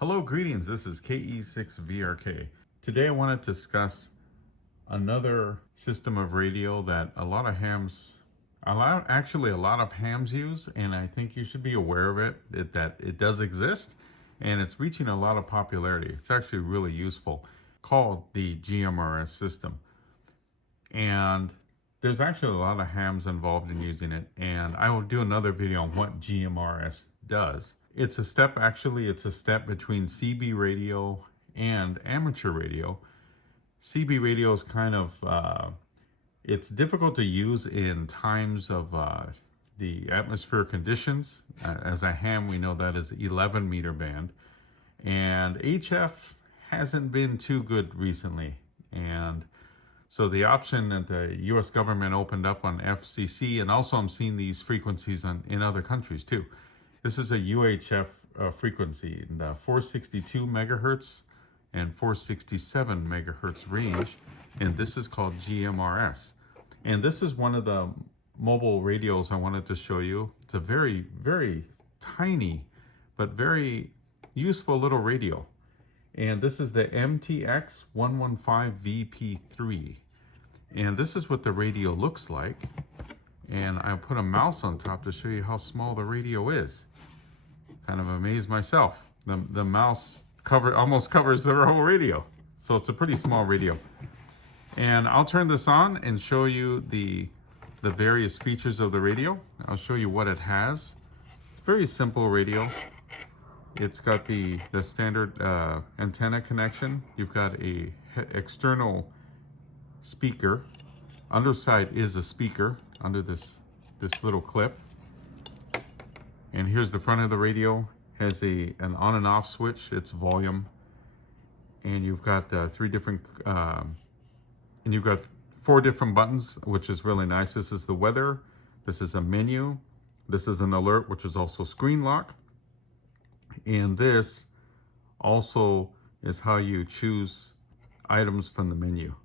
Hello, greetings. This is KE6VRK. Today I want to discuss another system of radio that a lot of hams use, and I think you should be aware of that it does exist, and it's reaching a lot of popularity. It's actually really useful, called the GMRS system. And there's actually a lot of hams involved in using it, and I will do another video on what GMRS does. It's a step between CB radio and amateur radio. CB radio is kind of, it's difficult to use in times of the atmospheric conditions. As a ham, we know that is 11 meter band. And HF hasn't been too good recently. And so the option that the US government opened up on FCC, and also I'm seeing these frequencies in other countries too. This is a UHF frequency in the 462 megahertz and 467 megahertz range, and this is called GMRS. And this is one of the mobile radios I wanted to show you. It's a very, very tiny but very useful little radio. And this is the MXT115 and this is what the radio looks like. And I put a mouse on top to show you how small the radio is. Kind of amazed myself. The mouse almost covers the whole radio. So it's a pretty small radio. And I'll turn this on and show you the various features of the radio. I'll show you what it has. It's a very simple radio. It's got the standard antenna connection. You've got a external speaker. Underside is a speaker under this little clip. And here's the front of the radio. Has an on and off switch. It's volume. And you've got three different, and you've got 4 different buttons, which is really nice. This is the weather. This is a menu. This is an alert, which is also screen lock. And this also is how you choose items from the menu.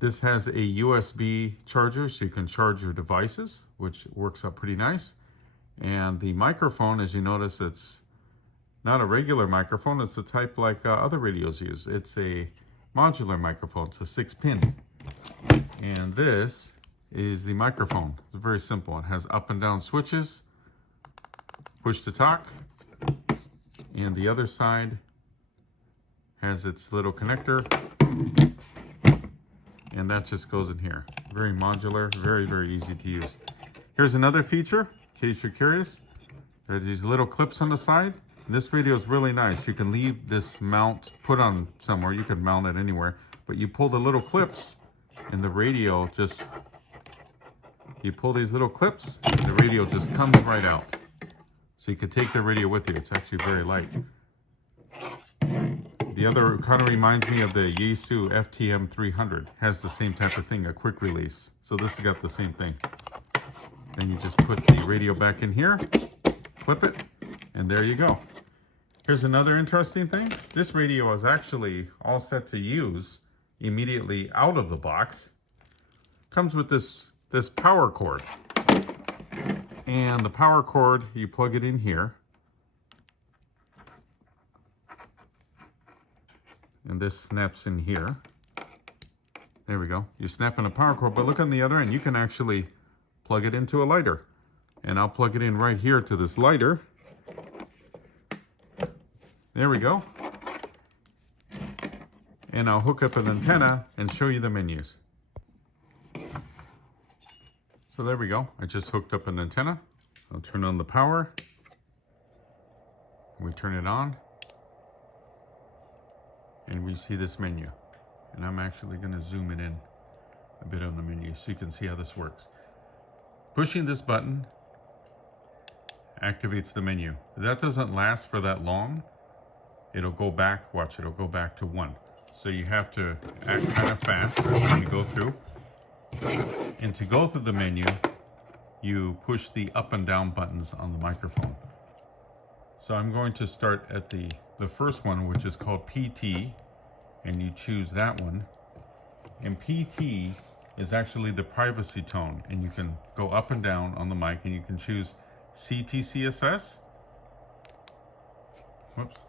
This has a USB charger, so you can charge your devices, which works out pretty nice. And the microphone, as you notice, it's not a regular microphone. It's the type like other radios use. It's a modular microphone. It's a 6-pin. And this is the microphone. It's very simple. It has up and down switches, push to talk, and the other side has its little connector. And that just goes in here. Very modular, very, very easy to use. Here's another feature, in case you're curious. There are these little clips on the side. And this radio is really nice. You can leave this mount put on somewhere. You can mount it anywhere. But you pull the little clips, and the radio just, you pull these little clips, and the radio just comes right out. So you can take the radio with you. It's actually very light. The other kind of reminds me of the Yaesu FTM 300. Has the same type of thing, a quick release. So this has got the same thing. Then you just put the radio back in here, clip it, and there you go. Here's another interesting thing. This radio is actually all set to use immediately out of the box. Comes with this power cord. And the power cord, you plug it in here. And this snaps in here. There we go. You snap in a power cord, but look on the other end. You can actually plug it into a lighter. And I'll plug it in right here to this lighter. There we go. And I'll hook up an antenna and show you the menus. So there we go. I just hooked up an antenna. I'll turn on the power. We turn it on. And we see this menu. And I'm actually going to zoom it in a bit on the menu so you can see how this works. Pushing this button activates the menu. That doesn't last for that long. It'll go back, watch, it'll go back to 1. So you have to act kind of fast when you go through. And to go through the menu, you push the up and down buttons on the microphone. So I'm going to start at the first one, which is called PT, and you choose that one. And PT is actually the privacy tone, and you can go up and down on the mic, and you can choose CTCSS, Whoops,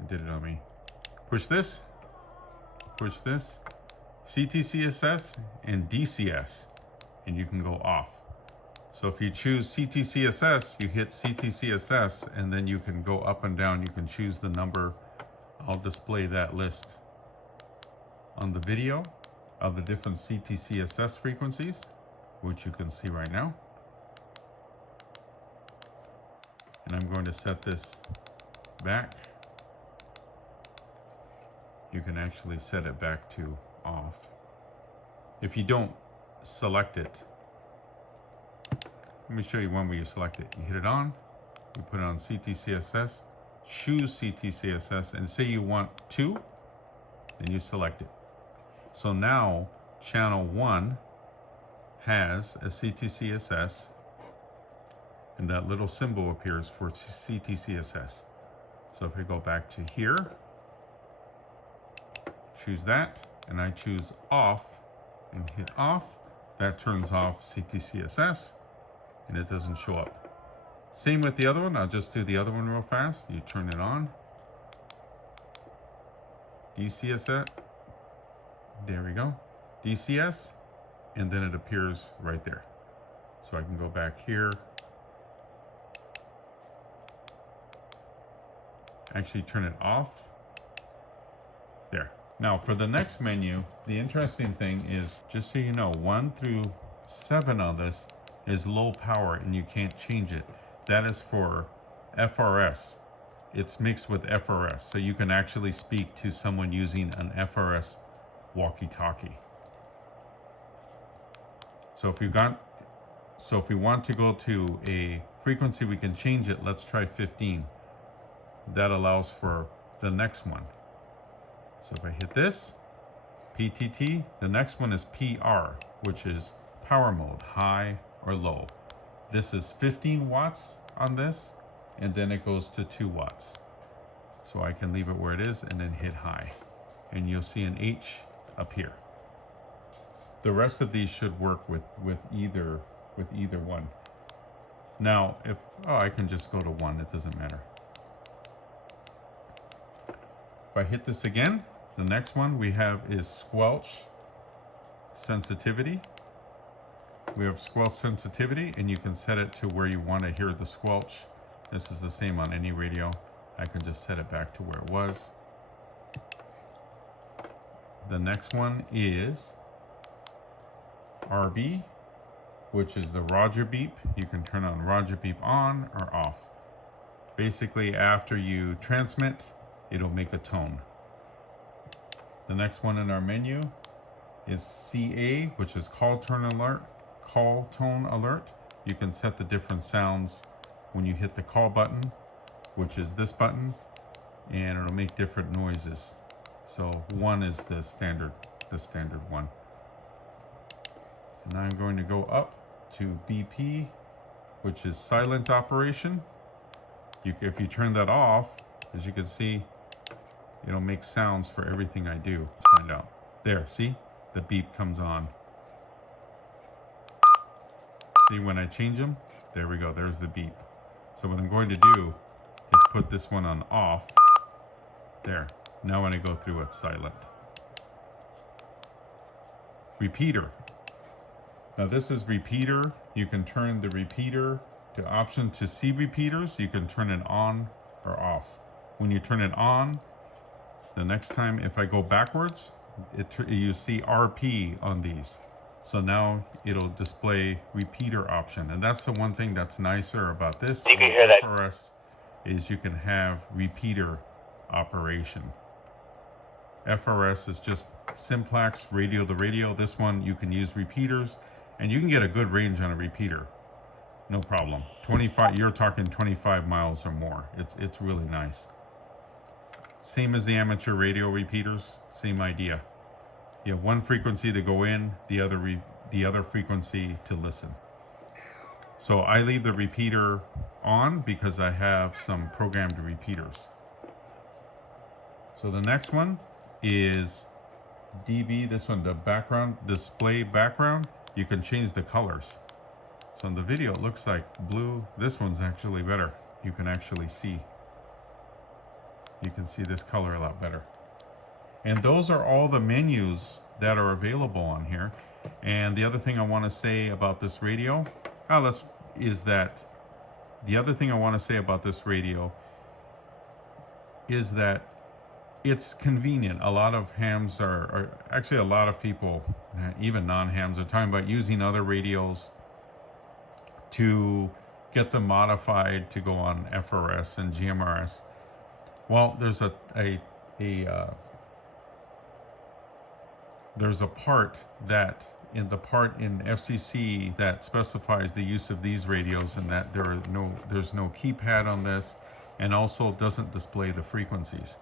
it did it on me. Push this, CTCSS and DCS, and you can go off. So if you choose CTCSS, you hit CTCSS, and then you can go up and down. You can choose the number. I'll display that list on the video of the different CTCSS frequencies, which you can see right now. And I'm going to set this back. You can actually set it back to off. If you don't select it, let me show you one where you select it. You hit it on, you put it on CTCSS, choose CTCSS, and say you want 2, then you select it. So now channel 1 has a CTCSS, and that little symbol appears for CTCSS. So if I go back to here, choose that, and I choose off and hit off, that turns off CTCSS and it doesn't show up. Same with the other one. I'll just do the other one real fast. You turn it on, DCS, there we go, DCS, and then it appears right there. So I can go back here, actually turn it off, there. Now for the next menu, the interesting thing is, just so you know, 1 through 7 on this is low power and you can't change it. That is for FRS. It's mixed with FRS, so you can actually speak to someone using an FRS walkie-talkie. So if we want to go to a frequency, we can change it. Let's try 15. That allows for the next one. So if I hit this, PTT, the next one is PR, which is power mode, high or low. This is 15 watts on this, and then it goes to 2 watts. So I can leave it where it is and then hit high, and you'll see an H appear. The rest of these should work with either one. Now, I can just go to 1, it doesn't matter. If I hit this again, the next one we have is Squelch Sensitivity. We have Squelch Sensitivity, and you can set it to where you want to hear the squelch. This is the same on any radio. I can just set it back to where it was. The next one is RB, which is the Roger beep. You can turn on Roger beep on or off. Basically, after you transmit, it'll make a tone. The next one in our menu is CA, which is call tone alert. You can set the different sounds when you hit the call button, which is this button, and it'll make different noises. So 1 is the standard one. So now I'm going to go up to BP, which is silent operation. If you turn that off, as you can see, it'll make sounds for everything I do. Let's find out. There, see? The beep comes on. See, when I change them, there we go, there's the beep. So what I'm going to do is put this one on off. There. Now when I go through, it's silent. Repeater. Now this is repeater. You can turn the repeater to option to see repeaters. You can turn it on or off. When you turn it on, the next time if I go backwards, you see RP on these. So now it'll display repeater option. And that's the one thing that's nicer about this FRS is you can have repeater operation. FRS is just simplex radio to radio. This one you can use repeaters, and you can get a good range on a repeater. No problem. 25, you're talking 25 miles or more. It's really nice. Same as the amateur radio repeaters, same idea. You have one frequency to go in, the other frequency to listen. So I leave the repeater on because I have some programmed repeaters. So the next one is DB, this one, the background, display background. You can change the colors. So in the video, it looks like blue. This one's actually better. You can actually see. You can see this color a lot better. And those are all the menus that are available on here. And the other thing I want to say about this radio, the other thing I want to say about this radio is that it's convenient. A lot of hams are actually, a lot of people, even non-hams, are talking about using other radios to get them modified to go on FRS and GMRS. Well, there's a part in FCC that specifies the use of these radios, and that there's no keypad on this, and also doesn't display the frequencies.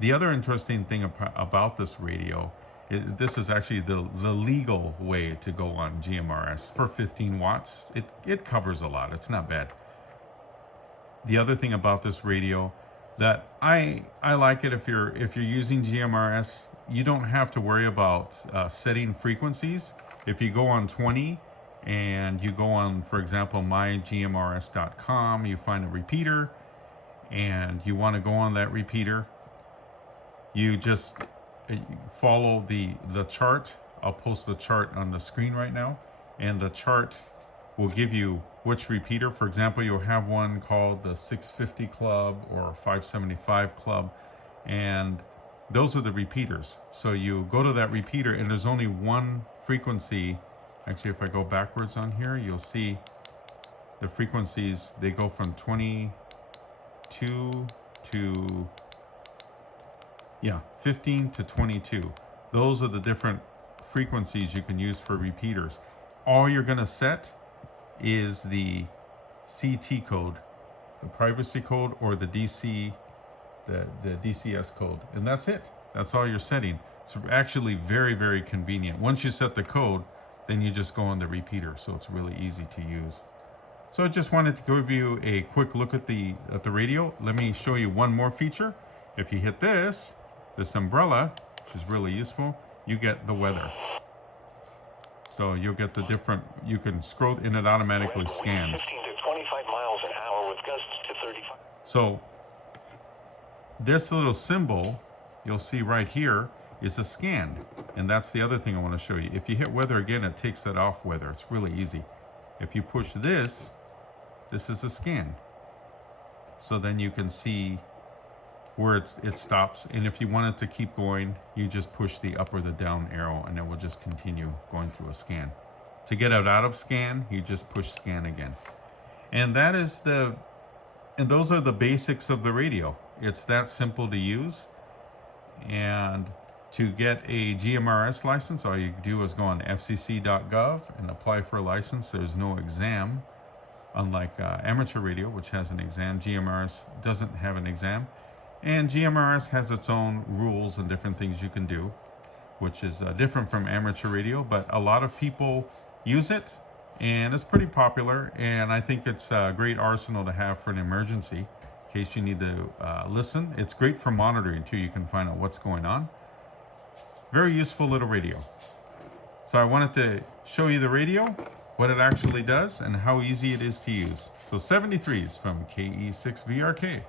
The other interesting thing about this radio, this is actually the legal way to go on GMRS for 15 watts. It covers a lot. It's not bad. The other thing about this radio that I like it, if you're using GMRS, you don't have to worry about setting frequencies. If you go on 20 and you go on, for example, mygmrs.com, you find a repeater and you want to go on that repeater, you just follow the chart. I'll post the chart on the screen right now, and the chart will give you which repeater. For example, you'll have one called the 650 Club or 575 Club, and those are the repeaters. So you go to that repeater, and there's only one frequency. Actually, if I go backwards on here, you'll see the frequencies. They go from 22 to 15 to 22. Those are the different frequencies you can use for repeaters. All you're going to set is the CT code, the privacy code, or the DC, the DCS code, and that's it. That's all you're setting. It's actually very, very convenient. Once you set the code, then you just go on the repeater, so it's really easy to use. So I just wanted to give you a quick look at the radio. Let me show you one more feature. If you hit this umbrella, which is really useful, you get the weather. So you'll get the different, you can scroll and it automatically scans. 15 to 25 miles an hour with gusts to 35. So this little symbol you'll see right here is a scan. And that's the other thing I want to show you. If you hit weather again, it takes that off weather. It's really easy. If you push this is a scan. So then you can see where it stops, and if you want it to keep going, you just push the up or the down arrow, and it will just continue going through a scan. To get out of scan, you just push scan again. And those are the basics of the radio. It's that simple to use. And to get a GMRS license, all you do is go on fcc.gov and apply for a license. There's no exam, unlike amateur radio, which has an exam. GMRS doesn't have an exam. And GMRS has its own rules and different things you can do, which is different from amateur radio, but a lot of people use it, and it's pretty popular, and I think it's a great arsenal to have for an emergency in case you need to listen. It's great for monitoring, too. You can find out what's going on. Very useful little radio. So I wanted to show you the radio, what it actually does, and how easy it is to use. So 73s from KE6VRK.